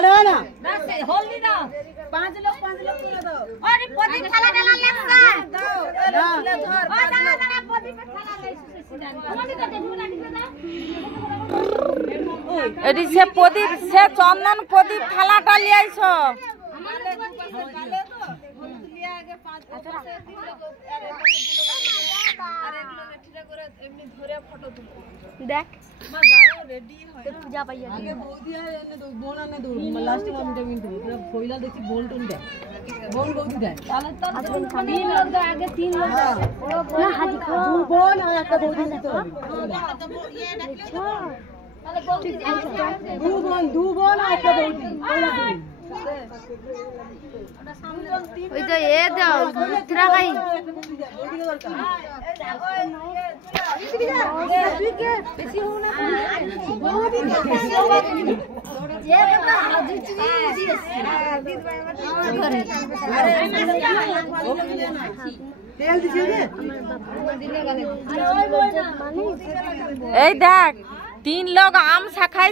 ना हल्दी दो 5 लोग पूरा दो अरे पति थाला डाला ले दो ले धर ओ दाना दाना पति पे थाला ले सीधा हमनी का देखू ना एडी से प्रदीप से चंदन प्रदीप थालाटा ले आइছো हमारे पैसे डाले तो लिया आगे 5 से 3 लोग अरे एक लोग ठीक करे एमनी धरे फोटो तुलबो देख मैं दाओ रेडी হয় तो पूजा पाइया आगे बौदी है ने दो बोना ने दो लास्ट टाइम हम मिनट पूरा फोइला देखि बोन टन दे बोन बौदी दे ताले तो 3 लोग दो आगे 3 लोग ना हाजी खा दो बोन और एक बौदी तो ये देखो ताले बौदी दो बोन और एक बौदी पहिला ওই তো এ দাও উত্তরা গাই বেশি हो ना যে বাবা হাজি চিনি তেল দিছি রে এই দেখ 3 लोग आम शाखाय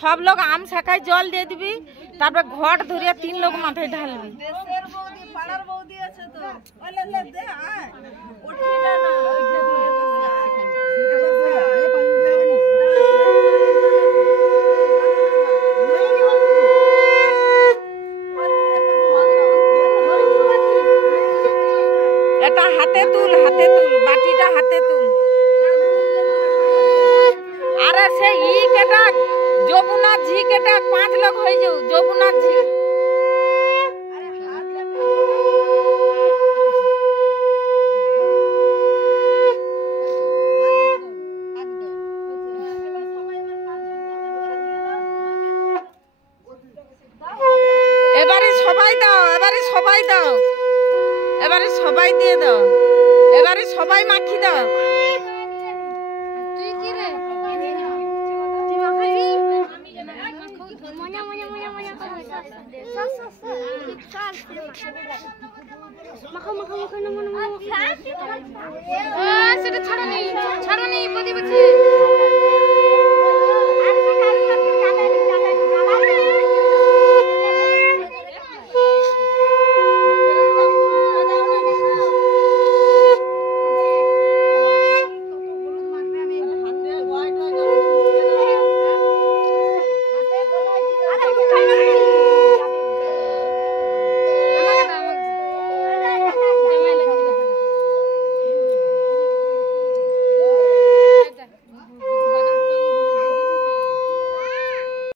सब लोग आम शाखाय जल दे दिबी तारपर घट धरिया 3 लोग माथे ढालबी देशेर बौदी पाड़ार बौदी আছে তো ওলে ले दे आय उठीना ना এটা হাতে তুল বাটিটা হাতে তুল আরে সে ই কেটা যমুনা ঝি কেটা 5 লোক হই যাও যমুনা ঝি अरे हाथ ले এবারে সবাই দাও এবারে সবাই দিয়ে দাও এবারে সবাই মাখি দাও তুই কি রে তুই মাখাবি মনে মনে মনে মনে করে মাখা মাখা মাখা না মনে মনে সেটা ছাড়া নেই প্রদীপ আছে